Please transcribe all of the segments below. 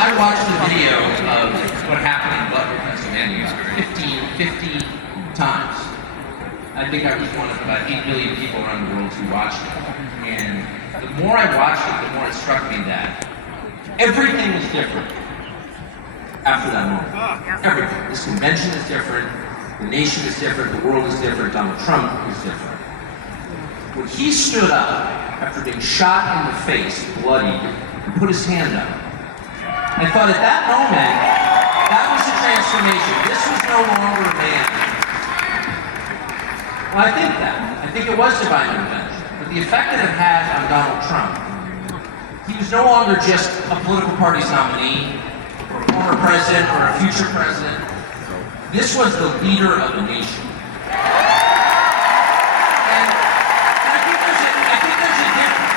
I watched the video of what happened in Butler, Pennsylvania 50 times. I think I was one of about 8 billion people around the world who watched it. And the more I watched it, the more it struck me that everything was different after that moment. Everything. This convention is different, the nation is different, the world is different, Donald Trump is different. When he stood up after being shot in the face, bloody, and put his hand up, I thought at that moment, that was a transformation. This was no longer a man. Well, I think that. I think it was divine intervention. But the effect that it had on Donald Trump, he was no longer just a political party's nominee, or a former president, or a future president. This was the leader of a nation. And I think there's a difference.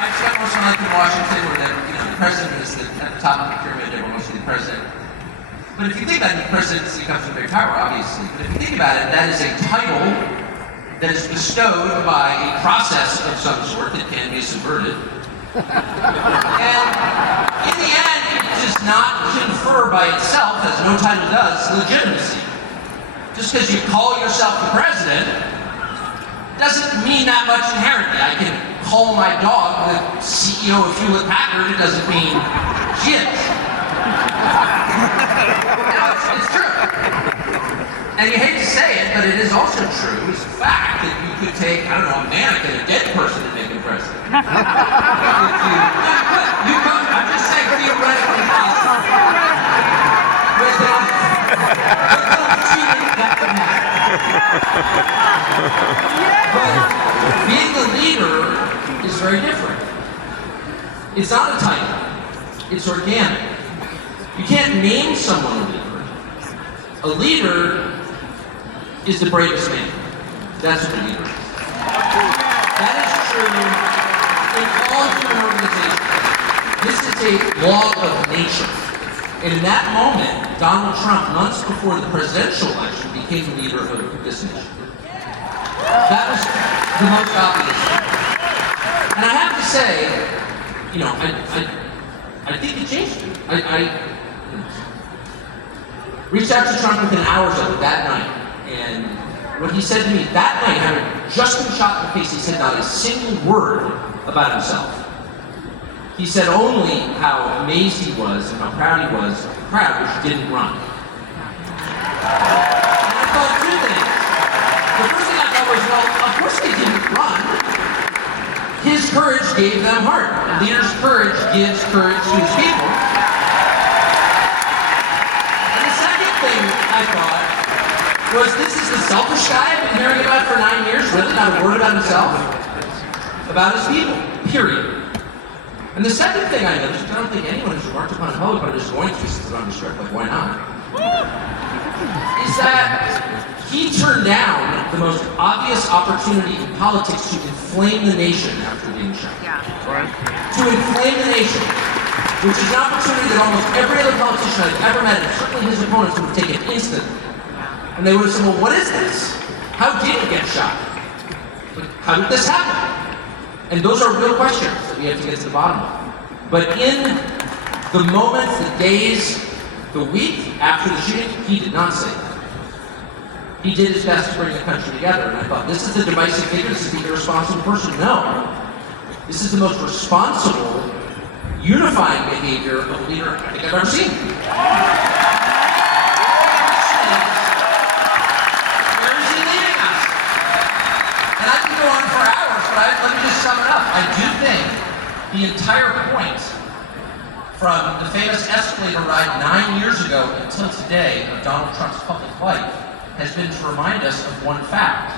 I've spent most of my life in Washington, where the president is at the top of the pyramid, everyone wants to be the president. But if you think about it, the presidency comes with big power, obviously. But if you think about it, that is a title that is bestowed by a process of some sort that can be subverted. And in the end, it does not confer by itself, as no title does, legitimacy. Just because you call yourself the president doesn't mean that much inherently. I can call my dog the CEO of Hewlett Packard, it doesn't mean shit. No, it's true. And you hate to say it, but it is also true. It's a fact that you could take, I don't know, a mannequin, a dead person, and make him president. I'm just saying theoretically possible. But being a leader is very different. It's not a title. It's organic. You can't name someone a leader. A leader is the bravest man. That's what a leader is. That is true in all human organizations. This is a law of nature. And in that moment, Donald Trump, months before the presidential election, became the leader of this nation. That was the most obvious thing. And I have to say, I think it changed me. I reached out to Trump within hours of it that night. And what he said to me that night, having just been shot in the face, he said not a single word about himself. He said only how amazed he was and how proud he was of the crowd, which didn't run. And I thought two things. The first thing I thought was, well, of course they didn't run. His courage gave them heart. A leader's courage gives courage to his people. And the second thing I thought was, this is the selfish guy I've been hearing about for 9 years, really not a word about himself, about his people, period. And the second thing I noticed, which I don't think anyone has remarked upon in public, but I'm just going to since I'm distracted, like why not, is that he turned down the most obvious opportunity in politics to inflame the nation after being shot. Yeah. Right. To inflame the nation, which is an opportunity that almost every other politician I've ever met, and certainly his opponents, would have taken instantly. And they would have said, well, what is this? How did it get shot? How did this happen? And those are real questions that we have to get to the bottom of. But in the moments, the days, the week after the shooting, he did not say that. He did his best to bring the country together, and I thought, this is the divisive figure, this is the irresponsible person. No. This is the most responsible, unifying behavior of a leader I think I've ever seen. Where is he leading us? And I can go on for hours, but let me just sum it up. I do think the entire point from the famous escalator ride 9 years ago until today of Donald Trump's public life has been to remind us of one fact,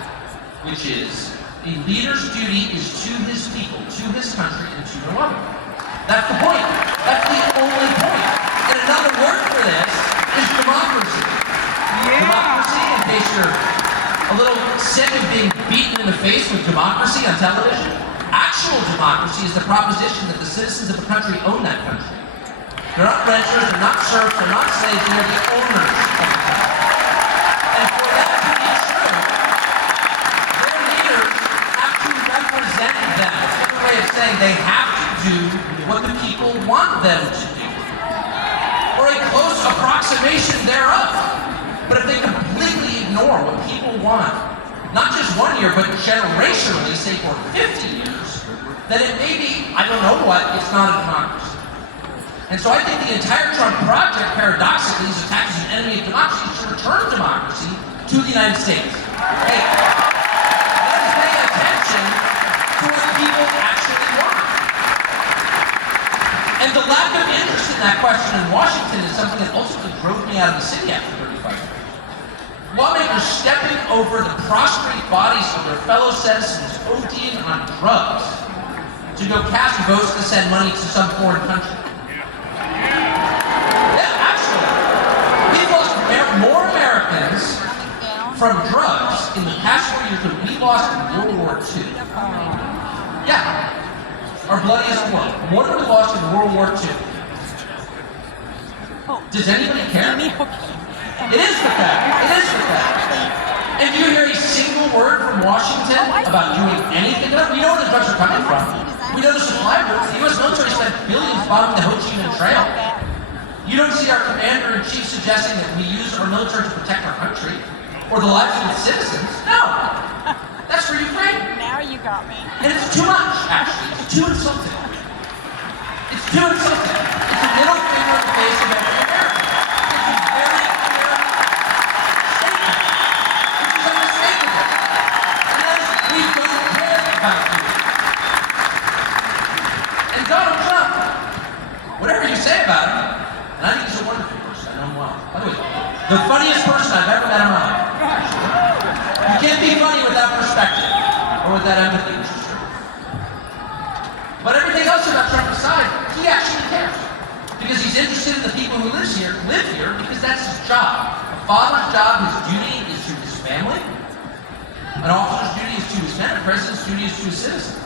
which is a leader's duty is to his people, to his country, and to no other. That's the point. That's the only point. And another word for this is democracy. Yeah. Democracy, in case you're a little sick of being beaten in the face with democracy on television, actual democracy is the proposition that the citizens of a country own that country. They're not renters, they're not serfs, they're not slaves, they're the owners of the country. And for that to be true, their leaders have to represent them. It's a different way of saying they have to do what the people want them to do, or a close approximation thereof. But if they completely ignore what people want, not just 1 year, but generationally, say for 50 years, then it may be, I don't know what, it's not a democracy. And so I think the entire Trump project, paradoxically, is attacked as an enemy of democracy to return democracy to the United States. Hey, let's pay attention to what people actually want. And the lack of interest in that question in Washington is something that ultimately drove me out of the city after 35 years. Lawmakers stepping over the prostrate bodies of their fellow citizens ODing on drugs to go cast votes to send money to some foreign country. Yeah, actually, we've lost more Americans from drugs in the past 4 years than we lost in World War II. Yeah, our bloodiest war. More than we lost in World War II. Does anybody care? It is the fact. It is the fact. And do you hear a single word from Washington about doing anything? We know where the drugs are coming from. We know the supply routes. The U.S. military spent billions bombing the Ho Chi Minh Trail. You don't see our commander-in-chief suggesting that we use our military to protect our country or the lives of its citizens. No. That's for Ukraine. Now you got me. And it's too much, actually. It's too insulting. It's too insulting. It's a middle finger in the face of every American. It's a very clear statement, which is unmistakable. And that is, we don't care about you. And Donald Trump, whatever you say about him, and I think he's a wonderful person, I know him well. By the way, the funniest person I've ever met in my life, actually. You can't be funny without perspective, or without empathy, which is true. But everything else about Trump aside, he actually cares. Because he's interested in the people who live here, because that's his job. A father's job, his duty is to his family. An officer's duty is to his men. A president's duty is to his citizens.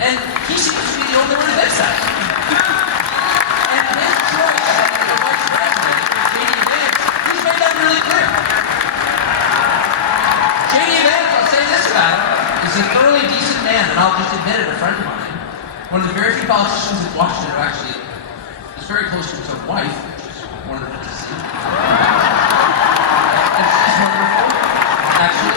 And he seems to be the only one who thinks that. And his choice as the vice president, J.D. Vance, he's made that really clear. J.D. Vance, I'll say this about him, is a thoroughly decent man, and I'll just admit it, a friend of mine. One of the very few politicians in Washington who actually is very close to his own wife, which is wonderful to see. And she's wonderful, actually.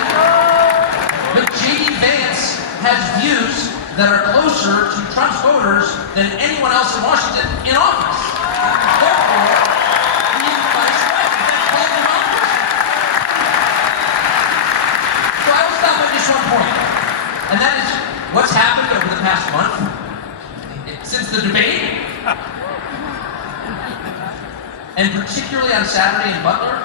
But J.D. Vance has views that are closer to Trump's voters than anyone else in Washington in office. Therefore, he is vice president. That's called democracy. So I will stop at just one point, and that is what's happened over the past month since the debate, and particularly on Saturday in Butler.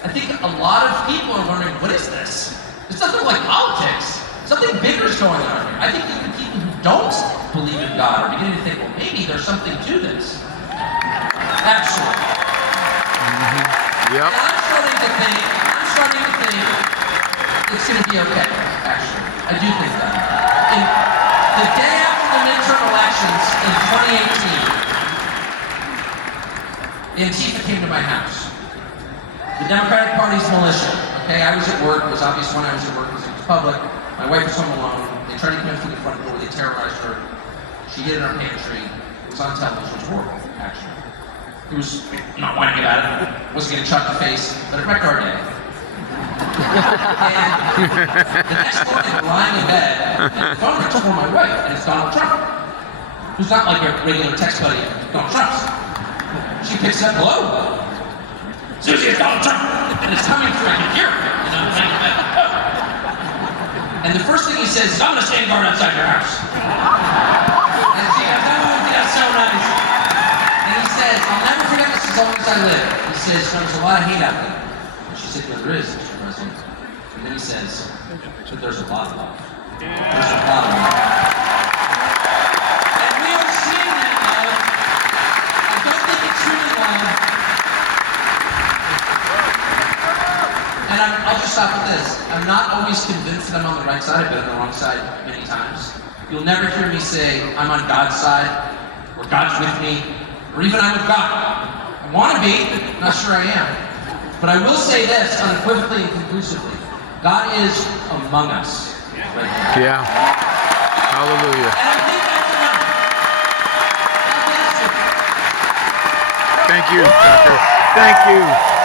I think a lot of people are wondering, what is this? It's nothing like politics. Something bigger is going on here. I think even people who don't believe in God are beginning to think, well, maybe there's something to this. Absolutely. Yep. And I'm starting to think it's going to be okay, actually. I do think that. The day after the midterm elections in 2018, Antifa came to my house. The Democratic Party's militia. Okay, I was at work. It was obvious when I was at work because it was public. My wife was home alone. They tried to come in through the front door. They terrorized her. She hid in our pantry. It was on television. It was horrible, actually. It was not whining about it. Wasn't getting shot in the face, but it wrecked our day. And the next morning, we're lying in bed, and the phone rings for my wife, and it's Donald Trump, who's not like a regular text buddy of Donald Trump's. She picks up, hello? Susie, it's Donald Trump! And it's coming through, I can hear it, and I'm laying in bed. And the first thing he says is, I'm going to stand guard outside your house. And she goes, oh, that's so nice. And he says, I'll never forget this as long as I live. He says, there's a lot of hate out there. And she said, yeah, there is, Mr. President. And then he says, but there's a lot of love. There's a lot of love. And we are seeing that love. I don't think it's truly love. And I'll just stop with this. I'm not always convinced that I'm on the right side. I've been on the wrong side many times. You'll never hear me say, I'm on God's side, or God's with me, or even I'm with God. I want to be, not sure I am. But I will say this unequivocally and conclusively. God is among us right now. Yeah. Hallelujah. And I think that's enough. Thank you, Tucker. Thank you.